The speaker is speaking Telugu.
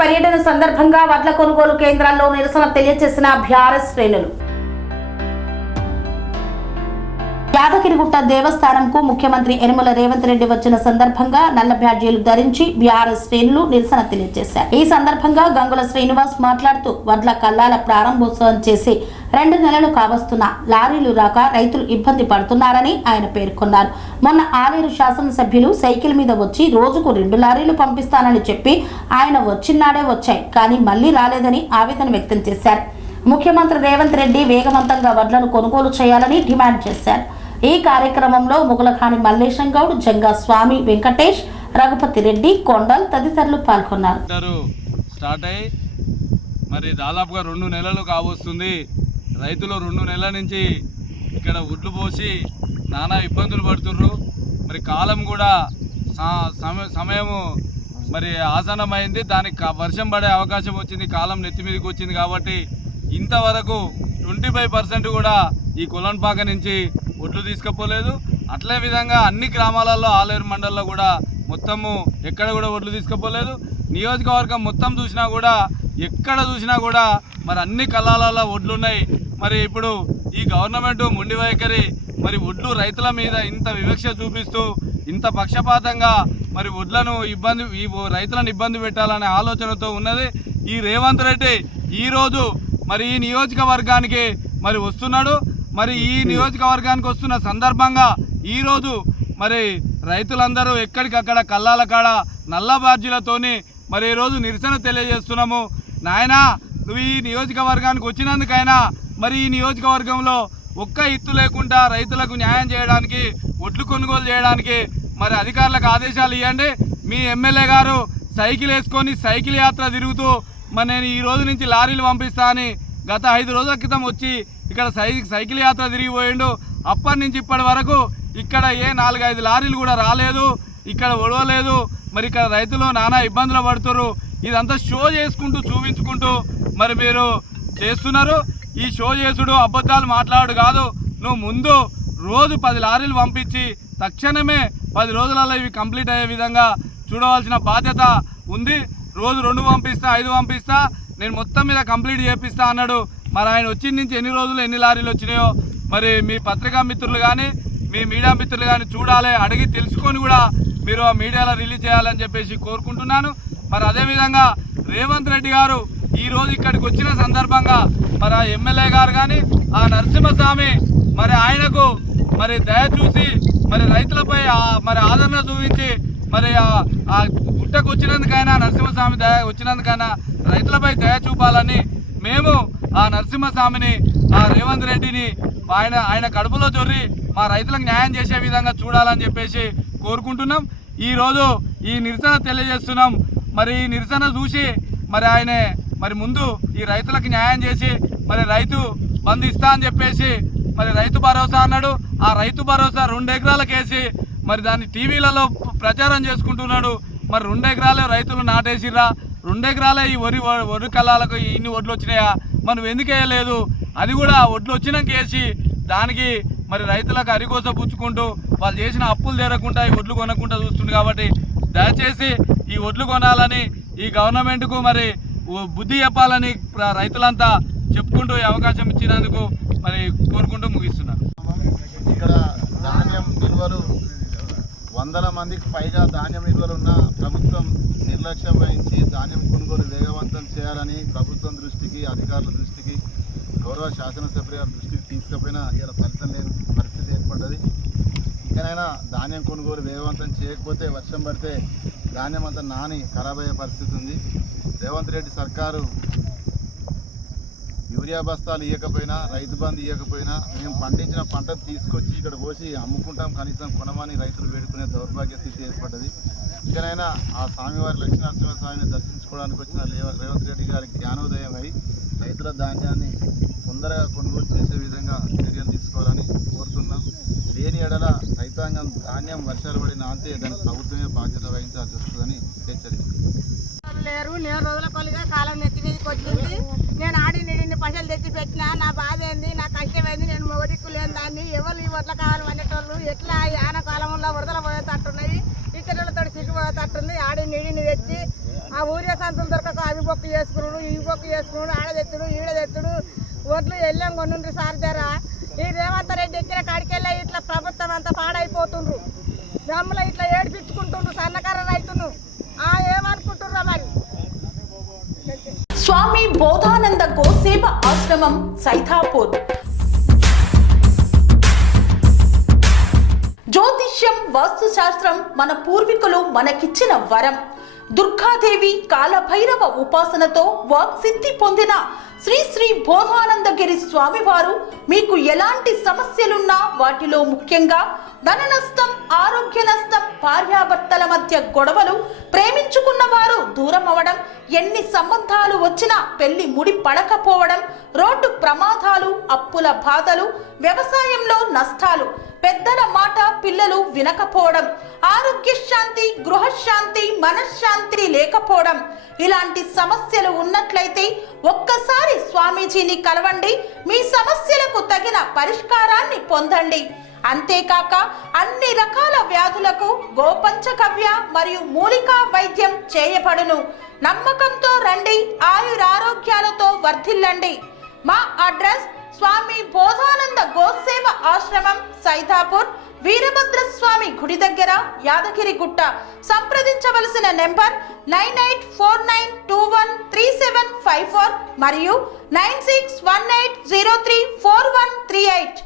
పర్యటన సందర్భంగా వడ్ల కొనుగోలు కేంద్రాల్లో నిరసన తెలియజేసిన బీఆర్ఎస్ శ్రేణులు. యాదగిరిగుట్ట దేవస్థానంకు ముఖ్యమంత్రి యనమల రేవంత్ రెడ్డి వచ్చిన సందర్భంగా నల్ల బ్యాడ్జీలు ధరించి బీఆర్ఎస్ శ్రేణులు నిరసన తెలియజేశారు. ఈ సందర్భంగా గంగుల శ్రీనివాస్ మాట్లాడుతూ వడ్ల కల్లాల ప్రారంభోత్సవం చేసి 2 నెలలు కావస్తున్న లారీలు రాక రైతులు ఇబ్బంది పడుతున్నారని ఆయన పేర్కొన్నారు. మొన్న ఆలేరు శాసనసభ్యులు సైకిల్ మీద వచ్చి రోజుకు 2 లారీలు పంపిస్తానని చెప్పి ఆయన వచ్చినాడే వచ్చాయి, కానీ మళ్లీ రాలేదని ఆవేదన వ్యక్తం చేశారు. ముఖ్యమంత్రి రేవంత్ రెడ్డి వేగవంతంగా వడ్లను కొనుగోలు చేయాలని డిమాండ్ చేశారు. ఈ కార్యక్రమంలో ముగులఖాని మల్లేశం గౌడ్, జంగా స్వామి వెంకటేష్, రఘుపతి రెడ్డి, కొండల్ తదితరులు పాల్గొన్నారు. స్టార్ట్ అయ్యి మరి దాదాపుగా 2 నెలలు కావస్తుంది. రైతులు 2 నెలల నుంచి ఇక్కడ ఒడ్లు పోసి నానా ఇబ్బందులు పడుతుర్రు. మరి కాలం కూడా సమయము మరి ఆసన్నమైంది. దానికి వర్షం పడే అవకాశం వచ్చింది, కాలం నెత్తి మీదకి వచ్చింది. కాబట్టి ఇంతవరకు 25% కూడా ఈ కొలన్పాక నుంచి ఒడ్లు తీసుకుపోలేదు. అట్లే విధంగా అన్ని గ్రామాలలో ఆలేరు మండలంలో కూడా మొత్తము ఎక్కడ కూడా ఒడ్లు తీసుకుపోలేదు. నియోజకవర్గం మొత్తం చూసినా కూడా ఎక్కడ చూసినా కూడా మరి అన్ని కళాలలో ఒడ్లు ఉన్నాయి. మరి ఇప్పుడు ఈ గవర్నమెంట్ మొండి వైఖరి మరి ఒడ్లు రైతుల మీద ఇంత వివక్ష చూపిస్తూ ఇంత పక్షపాతంగా మరి ఒడ్లను రైతులను ఇబ్బంది పెట్టాలనే ఆలోచనతో ఉన్నది. ఈ రేవంత్ రెడ్డి ఈరోజు మరి ఈ నియోజకవర్గానికి మరి వస్తున్నాడు. మరి ఈ నియోజకవర్గానికి వస్తున్న సందర్భంగా ఈరోజు మరి రైతులందరూ ఎక్కడికక్కడ కల్లాల కాడ నల్ల బాధ్యులతోని మరి ఈరోజు నిరసన తెలియజేస్తున్నాము. నాయనా, నువ్వు ఈ నియోజకవర్గానికి వచ్చినందుకైనా మరి ఈ నియోజకవర్గంలో ఒక్క ఇత్తు లేకుండా రైతులకు న్యాయం చేయడానికి, ఒడ్లు కొనుగోలు చేయడానికి మరి అధికారులకు ఆదేశాలు ఇవ్వండి. మీ ఎమ్మెల్యే గారు సైకిల్ వేసుకొని సైకిల్ యాత్ర తిరుగుతూ మరి నేను ఈ రోజు నుంచి లారీలు పంపిస్తా అని గత 5 రోజుల క్రితం వచ్చి ఇక్కడ సైకిల్ యాత్ర తిరిగిపోయిండు. అప్పటి నుంచి ఇప్పటి వరకు ఇక్కడ 4-5 లారీలు కూడా రాలేదు, ఇక్కడ ఒడవలేదు. మరి ఇక్కడ రైతులు నానా ఇబ్బందులు పడుతున్నారు. ఇదంతా షో చేసుకుంటూ చూపించుకుంటూ మరి మీరు చేస్తున్నారు. ఈ షో చేసుడు అబద్ధాలు మాట్లాడు కాదు. నువ్వు ముందు రోజు 10 లారీలు పంపించి తక్షణమే 10 రోజులలో ఇవి కంప్లీట్ అయ్యే విధంగా చూడవలసిన బాధ్యత ఉంది. రోజు 2 పంపిస్తా, 5 పంపిస్తా, నేను మొత్తం మీద కంప్లీట్ చేపిస్తా అన్నాడు. మరి ఆయన వచ్చిన నుంచి ఎన్ని రోజులు ఎన్ని లారీలు వచ్చినాయో మరి మీ పత్రికా మిత్రులు కానీ మీ మీడియా మిత్రులు కానీ చూడాలి, అడిగి తెలుసుకొని కూడా మీరు ఆ మీడియాలో రిలీజ్ చేయాలని చెప్పేసి కోరుకుంటున్నాను. మరి అదేవిధంగా రేవంత్ రెడ్డి గారు ఈరోజు ఇక్కడికి వచ్చిన సందర్భంగా మరి ఆ ఎమ్మెల్యే గారు కానీ ఆ నరసింహస్వామి మరి ఆయనకు మరి దయ చూసి మరి రైతులపై మరి ఆదరణ చూపించి మరి ఆ గుట్టకు వచ్చినందుకైనా నరసింహస్వామి దయ వచ్చినందుకైనా రైతులపై దయ చూపాలని మేము ఆ నరసింహస్వామిని ఆ రేవంత్ రెడ్డిని ఆయన కడుపులో జొర్రి మా రైతులకు న్యాయం చేసే విధంగా చూడాలని చెప్పేసి కోరుకుంటున్నాం. ఈరోజు ఈ నిరసన తెలియజేస్తున్నాం. మరి ఈ నిరసన చూసి మరి ఆయన మరి ముందు ఈ రైతులకు న్యాయం చేసి మరి రైతు బంధు ఇస్తా అని చెప్పేసి మరి రైతు భరోసా అన్నాడు. ఆ రైతు భరోసా 2 ఎకరాలకు వేసి మరి దాన్ని టీవీలలో ప్రచారం చేసుకుంటున్నాడు. మరి 2 ఎకరాలే రైతులు నాటేసిర్రా, 2 ఎకరాలే ఈ వరి కళాలకు ఇన్ని ఒడ్లు వచ్చినాయా, మనం ఎందుకు వేయలేదు? అది కూడా ఒడ్లు వచ్చినాక వేసి దానికి మరి రైతులకు అరికోస పుచ్చుకుంటూ వాళ్ళు చేసిన అప్పులు తీరకుండా ఈ ఒడ్లు కొనకుండా చూస్తుంది. కాబట్టి దయచేసి ఈ ఒడ్లు కొనాలని ఈ గవర్నమెంట్కు మరి బుద్ధి చెప్పాలని రైతులంతా చెప్పుకుంటూ ఈ అవకాశం ఇచ్చినందుకు మరి కోరుకుంటూ ముగిస్తున్నారు. ఇక్కడ ధాన్యం నిల్వలు 100 మందికి పైగా ధాన్యం నిల్వలు ఉన్న ప్రభుత్వం నిర్లక్ష్యం వహించి ధాన్యం కొనుగోలు వేగవంతం చేయాలని ప్రభుత్వం దృష్టికి, అధికారుల దృష్టికి, గౌరవ శాసనసభ్యుల గారి దృష్టికి తీసుకుపోయినా ఇలా ఫలితం లేని పరిస్థితి ఏర్పడ్డది. ఇకనైనా ధాన్యం కొనుగోలు వేగవంతం చేయకపోతే వర్షం పడితే ధాన్యం అంతా నాని ఖరాబ్ అయ్యే పరిస్థితి ఉంది. రేవంత్ రెడ్డి సర్కారు యూరియా బస్తాలు ఇవ్వకపోయినా, రైతు బంధు ఇవ్వకపోయినా మేము పండించిన పంటను తీసుకొచ్చి ఇక్కడ పోసి అమ్ముకుంటాం, కనీసం కొనమని రైతులు వేడుకునే దౌర్భాగ్య స్థితి ఏర్పడ్డది. ఇకనైనా ఆ స్వామివారి లక్ష్మీనరసింహ స్వామిని దర్శించుకోవడానికి వచ్చిన రేవంత్ రెడ్డి గారి జ్ఞానోదయం అయి రైతుల ధాన్యాన్ని తొందరగా కొనుగోలు చేసే విధంగా చర్యలు తీసుకోవాలని కోరుతున్నాం. లేని ఎడల రైతాంగం ధాన్యం వర్షాలు పడిన అంతే దానికి ప్రభుత్వమే బాధ్యత వహించాల్సి వస్తుందని హెచ్చరిస్తుంది. లేరు, నేను రోజుల కొలిగా కాలం నెత్తి మీదకి వచ్చింది. నేను ఆడి నిడిని పైసలు తెచ్చి పెట్టినా, నా బాధ ఏంది, నా కష్టమైంది, నేను మొగదిక్కు లేని దాన్ని ఎవరు ఈ వడ్ల కావాలి అనేటోళ్ళు ఎట్లా ఆన కాలంలో వరదలు పోయేటట్టున్నాయి, ఇతరులతో సిగ్గుపోయేటట్టుంది. ఆడి నిడిని తెచ్చి ఆ ఊరియా సంతులు దొరకక బొక్కు చేసుకున్నాడు ఈ బొక్కు చేసుకున్నాడు ఆడదెత్తుడు ఈడదెత్తుడు ఒడ్లు వెళ్ళాం కొనుండ్రి సార్ దగ్గర ఈ రేవంత్ రెడ్డి ఎక్కిన కాడికెళ్ళి ఇట్లా ప్రభుత్వం అంతా పాడైపోతుండ్రు గమ్ములో ఇట్లా ఏడిపించుకుంటుండ్రు సన్నకార రైతును ఏమనుకుంటుర్రా మరి. స్వామి బోధానంద గోసేవ ఆశ్రమం సైథాపూర్. జ్యోతిష్యం వాస్తుశాస్త్రం మన పూర్వీకులు మనకిచ్చిన వరం. దుర్గాదేవి కాలభైరవ ఉపాసనతో వాక్సిద్ధి పొందిన శ్రీ శ్రీ బోధానందగిరి స్వామివారు మీకు ఎలాంటి సమస్యలున్నా వాటిలో ముఖ్యంగా ధన నష్టం, ఆరోగ్య నష్టం, భార్యాభర్తల మధ్య గొడవలు, ప్రేమించుకున్న వారు దూరం అవడం, ఎన్ని సంబంధాలు వచ్చినా పెళ్లి ముడి పడకపోవడం, రోడ్డు ప్రమాదాలు, అప్పుల బాధలు, వ్యవసాయంలో నష్టాలు, పెద్దల మాట పిల్లలు వినకపోవడం, ఆరోగ్య శాంతి, గృహశాంతి, మనశ్శాంతి లేకపోవడం, ఇలాంటి సమస్యలు ఉన్నట్లయితే ఒక్కసారి స్వామీజీని కలవండి. మీ సమస్యలకు తగిన పరిష్కారాన్ని పొందండి. అంతేకాక అన్ని రకాల వ్యాధులకు గోపంచకవ్య మరియు మూలికా వైద్యం చేయబడును. నమ్మకంతో రండి, ఆయురారోగ్యాలతో వర్ధిల్లండి. మా అడ్రస్ స్వామి బోధానంద గోసేవ ఆశ్రమం సైథాపూర్, వీరభద్రస్వామి గుడి దగ్గర, యాదగిరిగుట్ట. సంప్రదించవలసిన నెంబర్ 9849213754 మరియు 9618034138.